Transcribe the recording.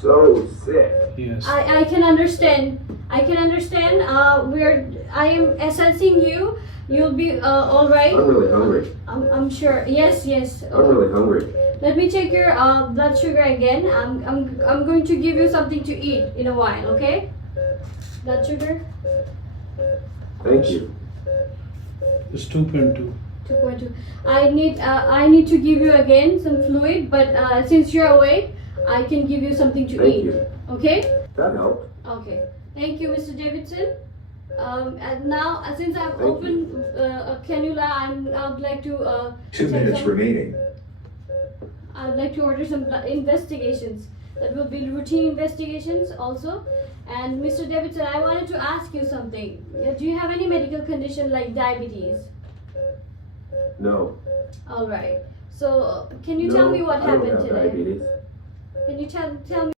so sick. Yes. I can understand. I can understand. I am assessing you. You'll be all right. I'm really hungry. I'm sure. Yes, yes. I'm really hungry. Let me check your blood sugar again. I'm going to give you something to eat in a while. Okay? Blood sugar Thank you. It's 2.2. 2.2. I need to give you again some fluid, but since you're awake, I can give you something to Thank eat. you. Okay? That helped. Okay. Thank you, Mr. Davidson. And now, since I've Thank opened a cannula, I'd like to 2 check minutes some- remaining. I'd like to order some investigations. That will be routine investigations also. And Mr. Davidson, I wanted to ask you something. Do you have any medical condition like diabetes? No. All right. So, can you No, tell me what I don't happened have today? diabetes. Can you tell me?